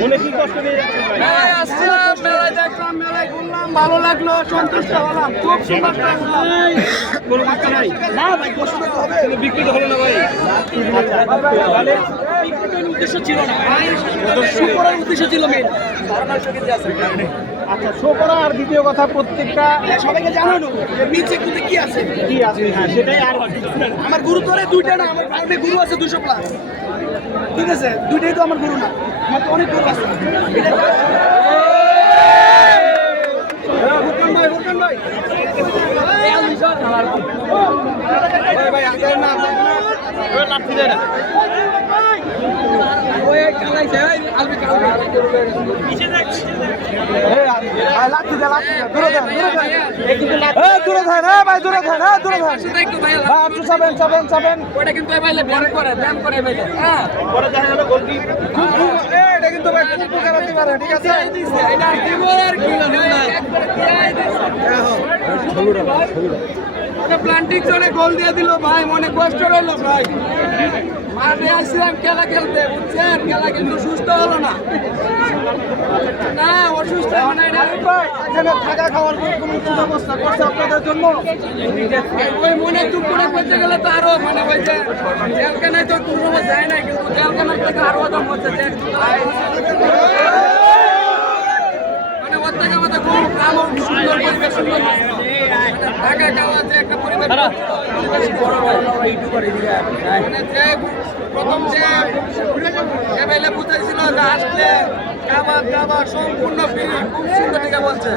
মনে কি কষ্ট নিয়ে যাচ্ছেন ভাই? আসছিলাম মেলায়, দেখলাম, মেলায় ঘুরলাম, ভালো লাগলো, সন্তুষ্ট হলাম, খুব সুন্দর লাগলাম। কোনো কষ্ট নাই? না ভাই, কষ্ট তো হবে। কিন্তু বিক্রি তো হলো না ভাই। তাহলে বিক্রির উদ্দেশ্য ছিল না, শো করার উদ্দেশ্য ছিল মেন। আচ্ছা, শো করা আর দ্বিতীয় কথা প্রত্যেকটা সবাইকে জানানো যে নিচে কিন্তু কি আছে। কি আছে, হ্যাঁ সেটাই। আর আমার গুরু ধরে দুইটা না, আমার ফার্মে গুরু আছে 200 প্লাস। ঠিক আছে, দুইটাই তো আমার গুরু না, আমার তো অনেক গুরু আছে। হুরকান ভাই, হুরকান ভাই, ভাই আগে না লাঠি দেয় না। ওই কালাইছে, ওই আলবি কালাইছে। লাঠি দে, লাঠি দে, দূরে দেন, দূরে দেন। দূরে দেন, ভাই দূরে দেন, দূরে দেন। ভাই আপনি চাবেন, চাবেন, চাবেন। ওটা কিন্তু ভাইলে ব্যায়াম করে ভাইলে। হ্যাঁ, পরে দেখা গেল গোলকি এটা কিন্তু ভাই খুব উপকার হতে পারে, ঠিক আছে? এটা দিব আর কি ওটা প্লান্টিং জোনে গোল দিয়ে দিল ভাই, মনে কষ্ট রইলো ভাই। মাঠে আসছিলাম খেলা খেলতে, বুঝছেন? খেলা কিন্তু সুস্থ হলো না, না অসুস্থ মানে এখানে থাকা খাওয়ার কোনো সুব্যবস্থা করছে আপনাদের জন্য। ওই মনে চুপ করে করতে গেলে তো আরো মানে ওই যে জেলখানায় তো কোনো সময় যায় না, কিন্তু জেলখানার থেকে আরো দাম হচ্ছে মানে ওর থেকে আমাদের খুব কাম সুন্দর পরিবেশ, সুন্দর থাকা খাওয়া যে একটা পরিবেশ বড় মানে যে প্রথম যে বেলে বুঝাইছিল যে আসলে খাবার দাবার সম্পূর্ণ ফ্রি, খুব সুন্দর থেকে বলছে।